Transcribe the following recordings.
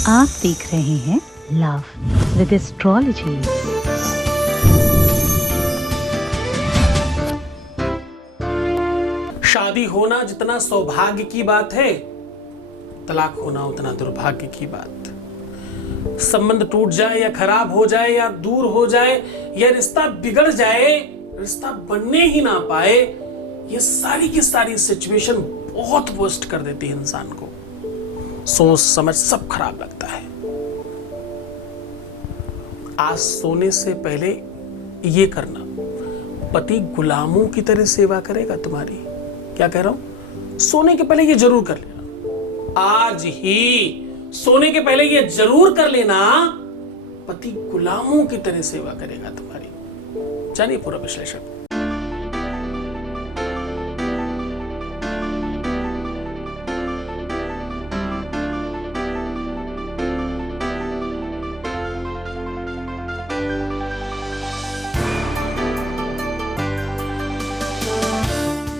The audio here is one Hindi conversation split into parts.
आप देख रहे हैं लव विद एस्ट्रोलॉजी। शादी होना जितना सौभाग्य की बात है, तलाक होना उतना दुर्भाग्य की बात। संबंध टूट जाए या खराब हो जाए या दूर हो जाए या रिश्ता बिगड़ जाए, रिश्ता बनने ही ना पाए, ये सारी की सारी सिचुएशन बहुत वर्स्ट कर देती है इंसान को। सोच समझ सब खराब लगता है। आज सोने से पहले ये करना, पति गुलामों की तरह सेवा करेगा तुम्हारी। क्या कह रहा हूं? सोने के पहले ये जरूर कर लेना, आज ही सोने के पहले ये जरूर कर लेना, पति गुलामों की तरह सेवा करेगा तुम्हारी। जानिए पूरा विश्लेषण।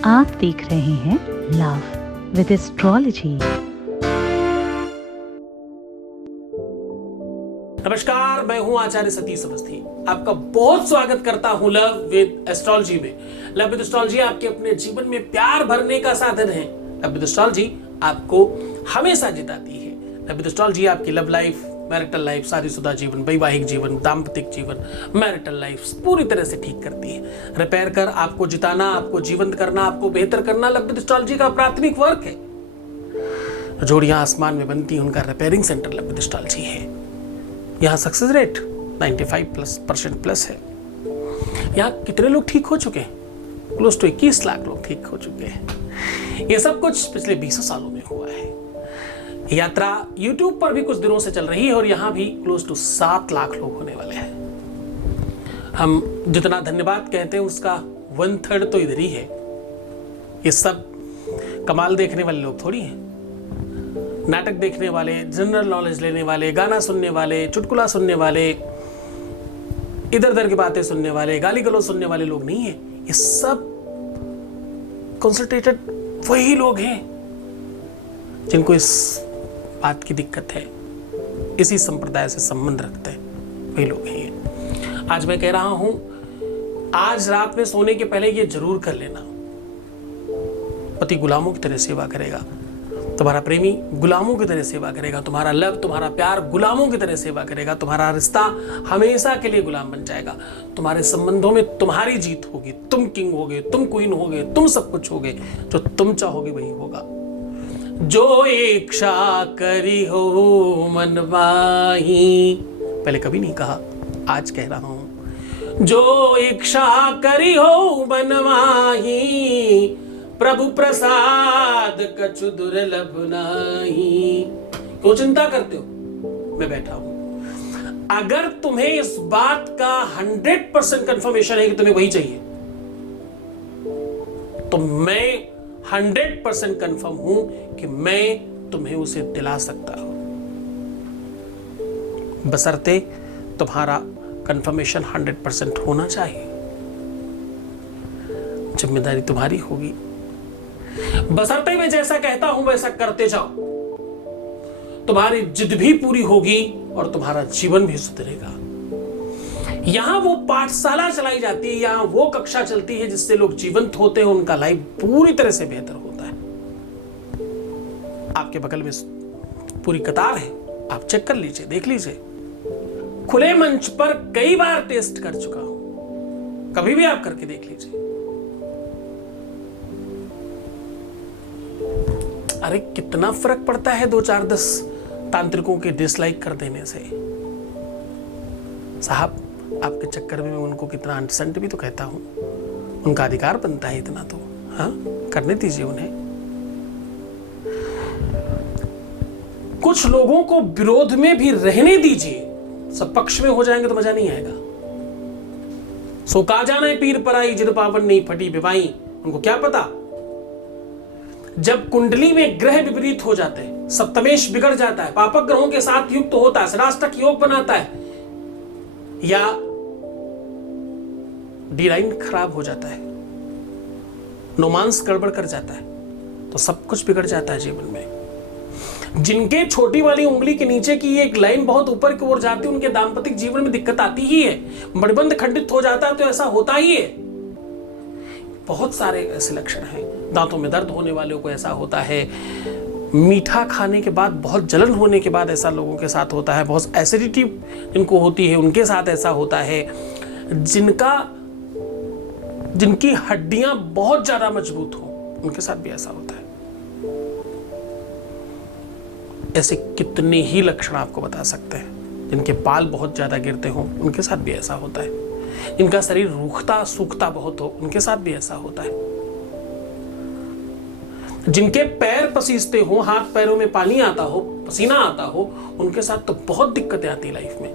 आप देख रहे हैं लव विद एस्ट्रोलॉजी। नमस्कार, मैं हूं आचार्य सतीश अवस्थी। आपका बहुत स्वागत करता हूं लव विद एस्ट्रोलॉजी में। लव विद एस्ट्रोलॉजी आपके अपने जीवन में प्यार भरने का साधन है। लव विद एस्ट्रोलॉजी आपको हमेशा जिताती है। लव विद एस्ट्रोलॉजी आपकी लव लाइफ, मैरिटल लाइफ, शादीशुदा जीवन, वैवाहिक जीवन, दाम्पतिक जीवन, मैरिटल लाइफ पूरी तरह से ठीक करती है। रिपेयर कर आपको जिताना, आपको जीवंत करना, आपको बेहतर करना लव विद एस्ट्रोलॉजी का प्राथमिक वर्क है। जोड़ियां आसमान में बनती हैं, उनका repairing centre love with astrology है। यहाँ सक्सेस रेट 95% प्लस है। यहाँ कितने लोग ठीक हो चुके हैं? क्लोज टू 21 लाख लोग ठीक हो चुके हैं। ये सब कुछ पिछले 20 सालों में हुआ है। यात्रा YouTube पर भी कुछ दिनों से चल रही है और यहाँ भी क्लोज टू 7 लाख लोग होने वाले हैं। हम जितना धन्यवाद कहते हैं उसका 1/3 तो इधर ही है। ये सब कमाल देखने वाले लोग थोड़ी हैं। नाटक देखने वाले, जनरल नॉलेज लेने वाले, गाना सुनने वाले, चुटकुला सुनने वाले, इधर उधर की बातें सुनने वाले, गाली गलौज सुनने वाले लोग नहीं है। ये सब कंसंट्रेटेड वही लोग हैं जिनको इस बात की दिक्कत है, इसी संप्रदाय से संबंध रखते हैं, वही लोग हैं। आज मैं कह रहा हूं, आज रात में सोने के पहले ये जरूर कर लेना, पति गुलामों की तरह सेवा करेगा, तुम्हारा प्रेमी गुलामों की तरह सेवा करेगा, तुम्हारा लव, तुम्हारा प्यार गुलामों की तरह सेवा करेगा, तुम्हारा रिश्ता हमेशा के लिए गुलाम बन जाएगा। तुम्हारे संबंधों में तुम्हारी जीत होगी, तुम किंग होगे, तुम क्वीन होगे, तुम सब कुछ होगे, जो तुम चाहोगे वही होगा। जो इच्छा करी हो मन माही, पहले कभी नहीं कहा, आज कह रहा हूं। जो इच्छा करी हो मन माही, प्रभु प्रसाद कछु दुर्लभ नाही। क्यों चिंता करते हो? मैं बैठा हूं। अगर तुम्हें इस बात का 100% कंफर्मेशन है कि तुम्हें वही चाहिए, तो मैं 100% कंफर्म हूं कि मैं तुम्हें उसे दिला सकता हूं, बशर्ते तुम्हारा कंफर्मेशन 100% होना चाहिए। जिम्मेदारी तुम्हारी होगी। बशर्ते मैं जैसा कहता हूं वैसा करते जाओ, तुम्हारी जिद भी पूरी होगी और तुम्हारा जीवन भी सुधरेगा। यहां वो पाठशाला चलाई जाती है, यहां वो कक्षा चलती है जिससे लोग जीवंत होते हैं, उनका लाइफ पूरी तरह से बेहतर होता है। आपके बगल में पूरी कतार है, आप चेक कर लीजिए, देख लीजिए। खुले मंच पर कई बार टेस्ट कर चुका हूं, कभी भी आप करके देख लीजिए। अरे कितना फर्क पड़ता है 2-4-10 तांत्रिकों के डिसलाइक कर देने से। साहब, आपके चक्कर में मैं उनको कितना अनसेंट भी तो कहता हूं, उनका अधिकार बनता है इतना तो, हाँ, करने दीजिए उन्हें। कुछ लोगों को विरोध में भी रहने दीजिए, सब पक्ष में हो जाएंगे तो मजा नहीं आएगा। सो का जाने पीर पराई, जिन पावन नहीं फटी विवाई। उनको क्या पता, जब कुंडली में ग्रह विपरीत हो जाते हैं, सप्तमेश बिगड़ जाता है, पापक ग्रहों के साथ युक्त होता है, षडाष्टक योग बनाता है, या D9 खराब हो जाता है, नोमांस गड़बड़ कर जाता है, तो सब कुछ बिगड़ जाता है जीवन में। जिनके छोटी वाली उंगली के नीचे की एक लाइन बहुत ऊपर की ओर जाती है, उनके दाम्पत्य जीवन में दिक्कत आती ही है। मणिबंध खंडित हो जाता है तो ऐसा होता ही है। बहुत सारे ऐसे लक्षण हैं। दांतों में दर्द होने वालों को ऐसा होता है। मीठा खाने के बाद बहुत जलन होने के बाद ऐसा लोगों के साथ होता है। बहुत एसिडिटी जिनको होती है उनके साथ ऐसा होता है। जिनकी हड्डियां बहुत ज्यादा मजबूत हो उनके साथ भी ऐसा होता है। ऐसे कितने ही लक्षण आपको बता सकते हैं। जिनके बाल बहुत ज्यादा गिरते हो उनके साथ भी ऐसा होता है। जिनका शरीर रूखता सूखता बहुत हो उनके साथ भी ऐसा होता है। जिनके पैर पसीजते हो, हाथ पैरों में पानी आता हो, पसीना आता हो, उनके साथ तो बहुत दिक्कतें आती लाइफ में।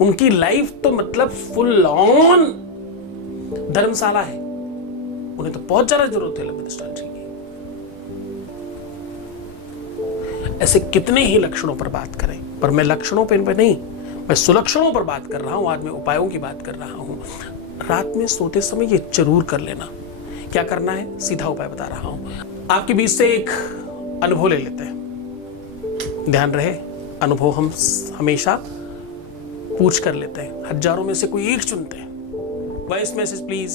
उनकी लाइफ तो मतलब फुल ऑन धर्मशाला है। उन्हें तो बहुत ज्यादा जरूरत है लंबे एस्ट्रोलॉजी की। ऐसे कितने ही लक्षणों पर बात करें, पर मैं लक्षणों पर नहीं, मैं सुलक्षणों पर बात कर रहा हूं। आज मैं उपायों की बात कर रहा हूं। रात में सोते समय ये जरूर कर लेना। क्या करना है, सीधा उपाय बता रहा हूं। आपके बीच से एक अनुभव ले लेते हैं। ध्यान रहे, अनुभव हम हमेशा पूछ कर लेते हैं। हजारों में से कोई एक चुनते हैं। Voice message please.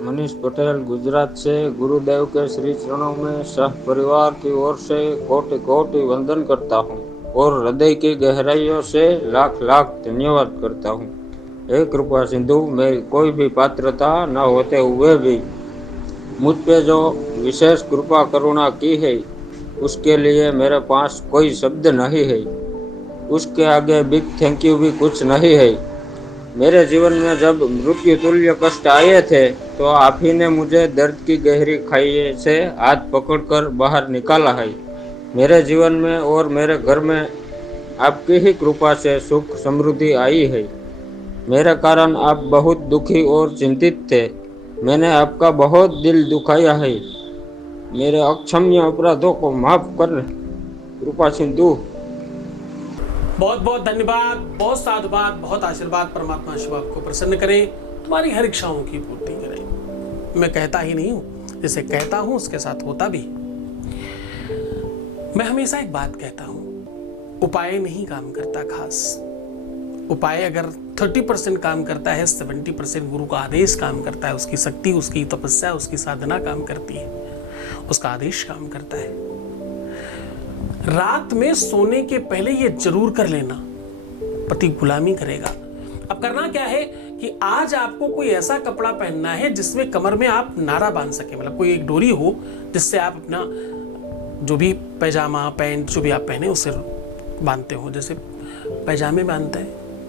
Manish Patel, Gujarat से। गुरुदेव के श्री चरणों में सह परिवार की ओर से कोटि कोटि वंदन करता हूँ और हृदय की गहराइयों से लाख लाख धन्यवाद करता हूँ। हे कृपा सिंधु, मेरी कोई भी पात्रता न होते हुए भी मुझ पे जो विशेष कृपा करुणा की है उसके लिए मेरे पास कोई शब्द नहीं है। उसके आगे बिग थैंक यू भी कुछ नहीं है। मेरे जीवन में जब मृत्यु तुल्य कष्ट आए थे तो आप ही ने मुझे दर्द की गहरी खाई से हाथ पकड़कर बाहर निकाला है। मेरे जीवन में और मेरे घर में आपकी ही कृपा से सुख समृद्धि आई है। मेरे कारण आप बहुत दुखी और चिंतित थे। मैंने आपका बहुत दिल दुखाया है। मेरे अक्षम्य अपराधों को माफ कर कृपा सिंधु। बहुत बहुत धन्यवाद, बहुत साधुवाद, बहुत आशीर्वाद। परमात्मा शिव आपको प्रसन्न करे, तुम्हारी हर इच्छाओं की पूर्ति करे। मैं कहता ही नहीं हूं, जिसे कहता हूं उसके साथ होता भी। मैं हमेशा एक बात कहता हूं, उपाय नहीं काम करता खास। उपाय अगर 30% काम करता है, 70% गुरु का आदेश काम करता है। उसकी शक्ति, उसकी तपस्या, उसकी साधना काम करती है, उसका आदेश काम करता है। रात में सोने के पहले ये जरूर कर लेना, पति गुलामी करेगा। अब करना क्या है कि आज आपको कोई ऐसा कपड़ा पहनना है जिसमें कमर में आप नारा बांध सके, मतलब कोई एक डोरी हो जिससे आप अपना जो भी पैजामा पैंट जो भी आप पहने उससे बांधते हो। जैसे पैजामे बांधते हैं,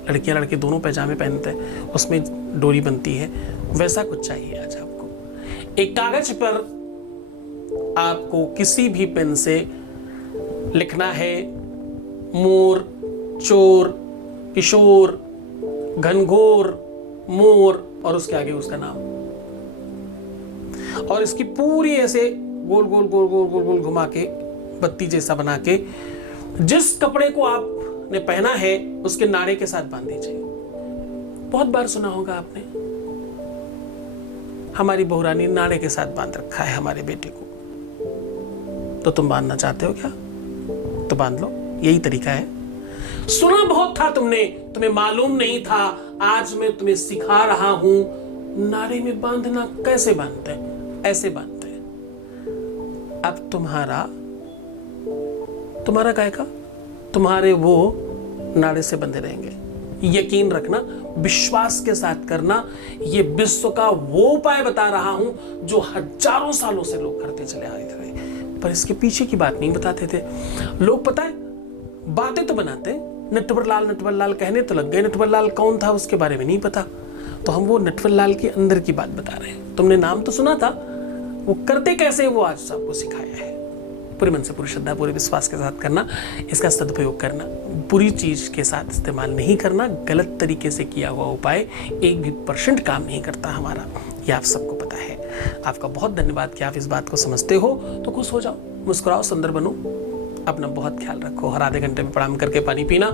लड़कियां लड़के दोनों पैजामे पहनते हैं, उसमें डोरी बनती है, वैसा कुछ चाहिए आज आपको। एक कागज पर आपको किसी भी पेन से लिखना है मोर, चोर, किशोर, घनघोर, मोर और उसके आगे उसका नाम। और इसकी पूरी ऐसे गोल गोल गोल गोल गोल गोल घुमा के बत्ती जैसा बना के जिस कपड़े को आपने पहना है उसके नारे के साथ बांध दीजिए। बहुत बार सुना होगा आपने, हमारी बहुरानी नारे के साथ बांध रखा है हमारे बेटे को। तो तुम बांधना चाहते हो क्या? तो बांध लो, यही तरीका है। सुना बहुत था तुमने, तुम्हें मालूम नहीं था, आज मैं तुम्हें सिखा रहा हूं नारे में बांधना कैसे बांधते हैं। ऐसे बांधते हैं। अब तुम्हारा काय का, तुम्हारे वो नारे से बंधे रहेंगे। यकीन रखना, विश्वास के साथ करना। ये विश्व का वो उपाय बता रहा हूं जो हजारों सालों से लोग करते चले आए थे, पर इसके पीछे की बात नहीं बताते थे लोग। पता है, बातें तो बनाते, नटवर लाल कहने तो लग गए। नटवर लाल कौन था उसके बारे में नहीं पता, तो हम वो नटवर लाल के अंदर की बात बता रहे हैं। तुमने नाम तो सुना था, वो करते कैसे वो आज सबको सिखाया है। पूरे मन से, पूरी श्रद्धा, पूरे विश्वास के साथ करना, इसका सदुपयोग करना। बुरी चीज के साथ इस्तेमाल नहीं करना। गलत तरीके से किया हुआ उपाय 1% काम नहीं करता हमारा, ये आप सबको पता है। आपका बहुत धन्यवाद कि आप इस बात को समझते हो। तो खुश हो जाओ, मुस्कुराओ, सुंदर बनो, अपना बहुत ख्याल रखो। हर आधे घंटे में प्रणाम करके पानी पीना,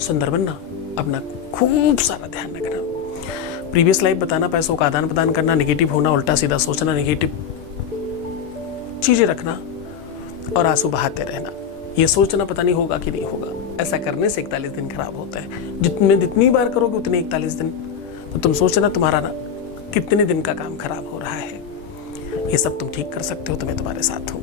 सुंदर बनना, अपना खूब सारा ध्यान रखना। प्रीवियस लाइफ बताना, पैसों का आदान प्रदान करना, नेगेटिव होना, उल्टा सीधा सोचना, नेगेटिव चीजें रखना, और आंसू बहाते रहना, ये सोचना पता नहीं होगा कि नहीं होगा। ऐसा करने से 41 दिन खराब होता है। जितनी बार करोगे उतने 41 दिन, तो तुम सोचना तुम्हारा ना कितने दिन का काम खराब हो रहा है। ये सब तुम ठीक कर सकते हो तो मैं तुम्हारे साथ हूं।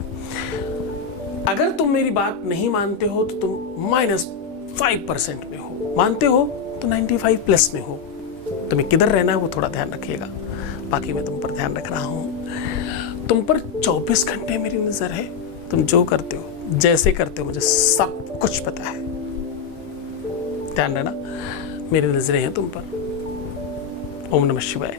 अगर तुम मेरी बात नहीं मानते हो तो तुम -5% में हो, मानते हो तो 95 प्लस में हो। तुम्हें किधर रहना है वो थोड़ा ध्यान रखिएगा, बाकी मैं तुम पर ध्यान रख रहा हूं। तुम पर 24 घंटे मेरी नजर है। तुम जो करते हो, जैसे करते हो, मुझे सब कुछ पता है। ध्यान रहना, मेरी नजरें हैं तुम पर। ओम नमः शिवाय।